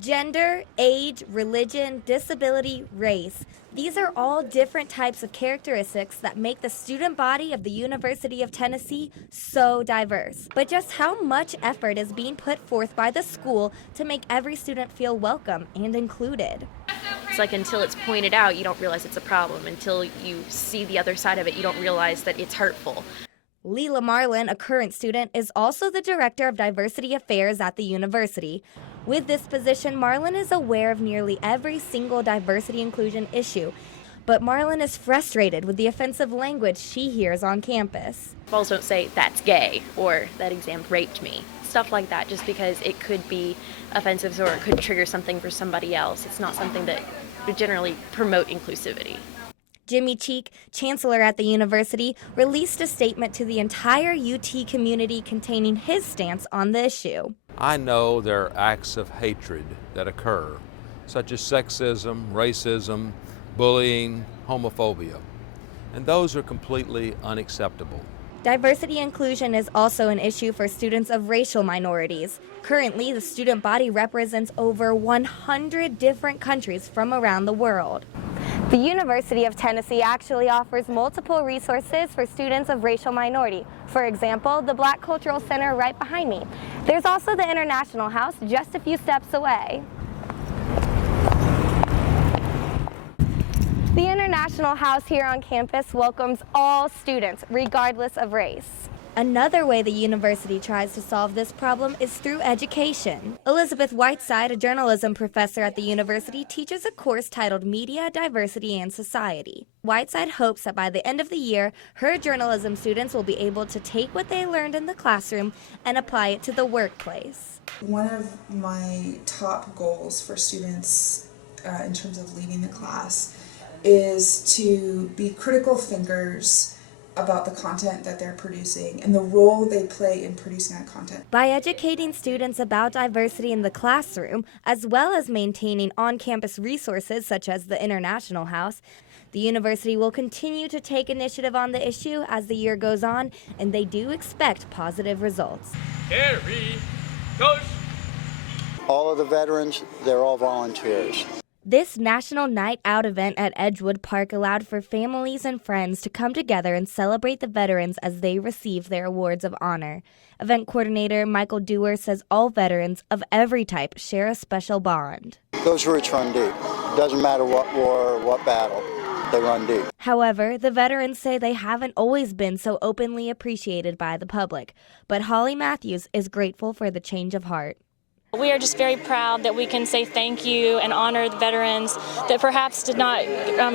Gender, age, religion, disability, race. These are all different types of characteristics that make the student body of the University of Tennessee so diverse. But just how much effort is being put forth by the school to make every student feel welcome and included? It's like until it's pointed out, you don't realize it's a problem. Until you see the other side of it, you don't realize that it's hurtful. Leela Marlin, a current student, is also the Director of Diversity Affairs at the university. With this position, Marlin is aware of nearly every single diversity inclusion issue. But Marlin is frustrated with the offensive language she hears on campus. Balls don't say, "That's gay," or "That exam raped me." Stuff like that, just because it could be offensive or it could trigger something for somebody else. It's not something that would generally promote inclusivity. Jimmy Cheek, chancellor at the university, released a statement to the entire UT community containing his stance on the issue. I know there are acts of hatred that occur, such as sexism, racism, bullying, homophobia, and those are completely unacceptable. Diversity inclusion is also an issue for students of racial minorities. Currently, the student body represents over 100 different countries from around the world. The University of Tennessee actually offers multiple resources for students of racial minority. For example, the Black Cultural Center right behind me. There's also the International House just a few steps away. The International House here on campus welcomes all students, regardless of race. Another way the university tries to solve this problem is through education. Elizabeth Whiteside, a journalism professor at the university, teaches a course titled Media, Diversity, and Society. Whiteside hopes that by the end of the year, her journalism students will be able to take what they learned in the classroom and apply it to the workplace. One of my top goals for students in terms of leading the class is to be critical thinkers about the content that they're producing and the role they play in producing that content. By educating students about diversity in the classroom, as well as maintaining on-campus resources such as the International House, the university will continue to take initiative on the issue as the year goes on, and they do expect positive results. Harry, coach. All of the veterans, they're all volunteers. This National Night Out event at Edgewood Park allowed for families and friends to come together and celebrate the veterans as they receive their awards of honor. Event coordinator Michael Dewar says all veterans of every type share a special bond. Those roots run deep. Doesn't matter what war or what battle, they run deep. However, the veterans say they haven't always been so openly appreciated by the public. But Holly Matthews is grateful for the change of heart. We are just very proud that we can say thank you and honor the veterans that perhaps did not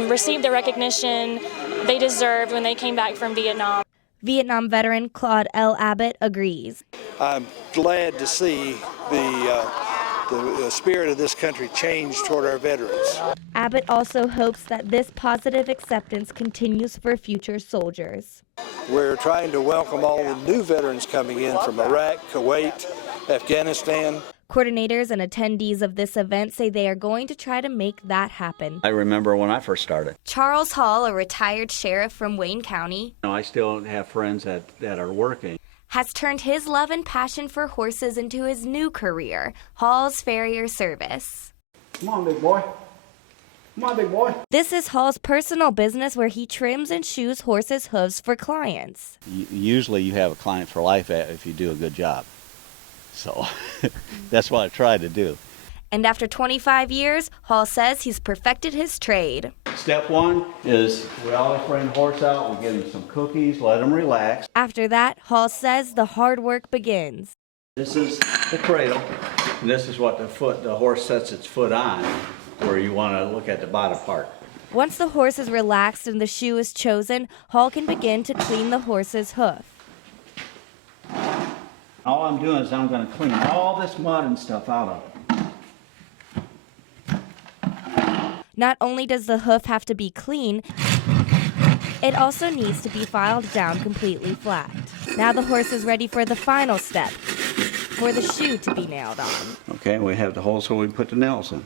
receive the recognition they deserved when they came back from Vietnam. Vietnam veteran Claude L. Abbott agrees. I'm glad to see the spirit of this country change toward our veterans. Abbott also hopes that this positive acceptance continues for future soldiers. We're trying to welcome all the new veterans coming in from Iraq, Kuwait, Afghanistan. Coordinators and attendees of this event say they are going to try to make that happen. I remember when I first started. Charles Hall, a retired sheriff from Wayne County, I still have friends that are working. Has turned his love and passion for horses into his new career, Hall's Farrier Service. Come on, big boy. Come on, big boy. This is Hall's personal business where he trims and shoes horses' hooves for clients. Usually you have a client for life if you do a good job. So that's what I try to do. And after 25 years, Hall says he's perfected his trade. Step one is we always bring the horse out, we give him some cookies, let him relax. After that, Hall says the hard work begins. This is the cradle, and this is what the horse sets its foot on, where you want to look at the bottom part. Once the horse is relaxed and the shoe is chosen, Hall can begin to clean the horse's hoof. All I'm doing is I'm going to clean all this mud and stuff out of it. Not only does the hoof have to be clean, it also needs to be filed down completely flat. Now the horse is ready for the final step, for the shoe to be nailed on. Okay, we have the holes where we put the nails in.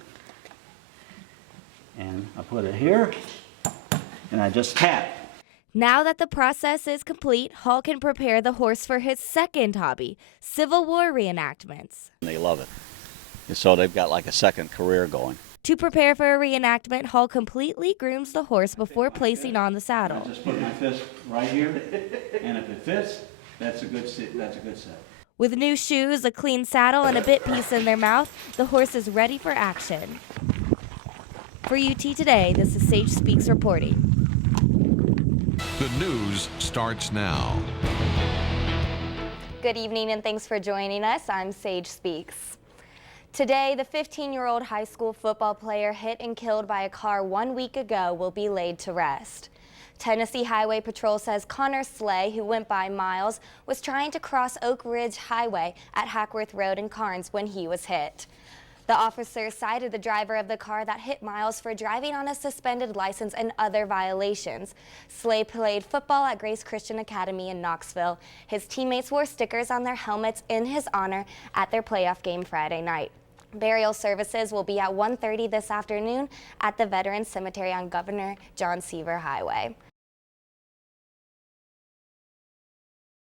And I put it here, and I just tap. Now that the process is complete, Hall can prepare the horse for his second hobby, Civil War reenactments. They love it. So they've got like a second career going. To prepare for a reenactment, Hall completely grooms the horse before placing on the saddle. I just put my fist right here, and if it fits, that's a good set. With new shoes, a clean saddle, and a bit piece in their mouth, the horse is ready for action. For UT Today, this is Sage Speaks reporting. The news starts now. Good evening and thanks for joining us. I'm Sage Speaks. Today, the 15-year-old high school football player hit and killed by a car 1 week ago will be laid to rest. Tennessee Highway Patrol says Connor Slay, who went by Miles, was trying to cross Oak Ridge Highway at Hackworth Road in Carnes when he was hit. The officer cited the driver of the car that hit Miles for driving on a suspended license and other violations. Slay played football at Grace Christian Academy in Knoxville. His teammates wore stickers on their helmets in his honor at their playoff game Friday night. Burial services will be at 1:30 this afternoon at the Veterans Cemetery on Governor John Seaver Highway.